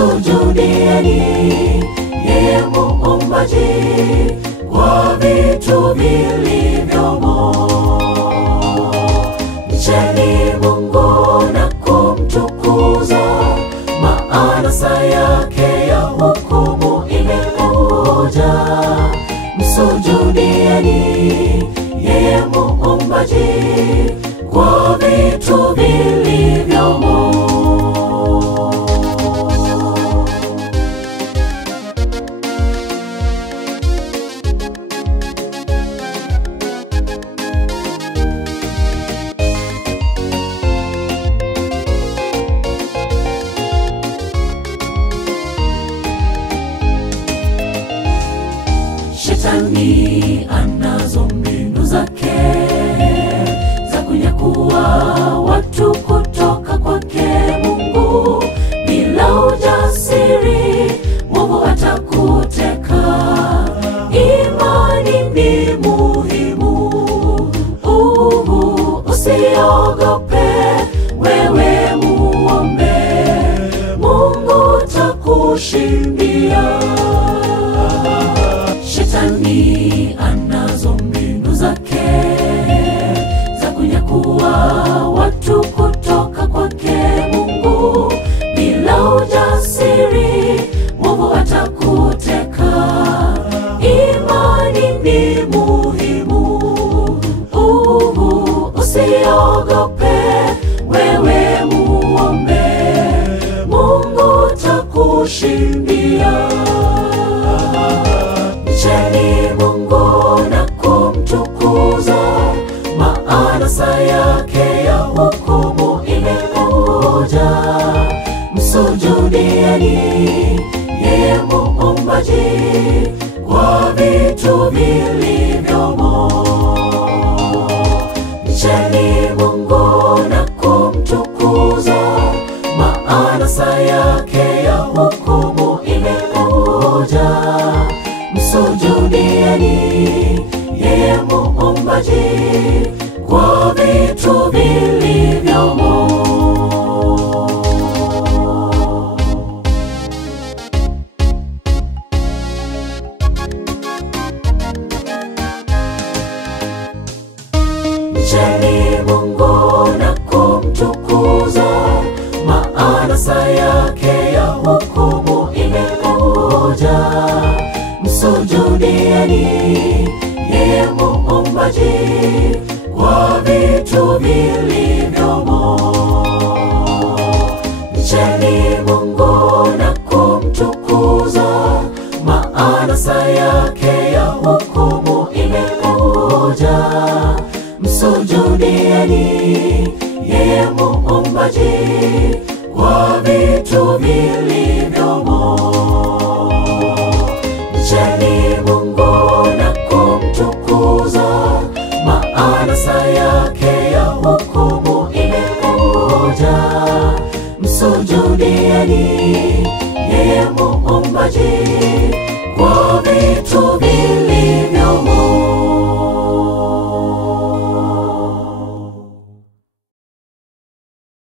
msujudieni yeye muumbaji kwa vitu vilivyomo. Mcheni Mungu na kumtukuza, maana saa yake ya hukumu imekuja. Msujudieni yeye muumbaji kwa vitu vilivyomo. Shetani anazo mbinu zake za kunyakuwa watu kutoka kwake Mungu. Bila ujasiri Mungu atakuteka. Imani ni muhimu, usiogope, wewe muombe, Mungu takushindia. Shetani anazo mbinu zake za kunyakuwa watu kutoka kwake Mungu. Bila ujasiri Mungu atakuteka. Imani ni muhimu, usiogope, wewe muombe, Mungu takushindia. Mcheni Mungu na kumtukuza, maana saa yake ya hukumu imekuja. Msujudieni yeye muumbaji kwa vitu vilivyomo. Mcheni Mungu na kumtukuza, maana saa yake ya hukumu imekuja. Msujudieni yeye muumbaji kwa vitu vilivyomo. Mcheni Mungu na kumtukuza, maana saa yake ya hukumu imekuja. Msujudieni yeye muumbaji kwa vitu vilivyomo. Mcheni Mungu na kumtukuza, maana saa yake ya hukumu imekuja. Msujudieni yeye muumbaji kwa vitu vilivyomo. Mcheni Mungu na kumtukuza, maana saa yake ya hukumu imekuja. Msujudieni yeye muumbaji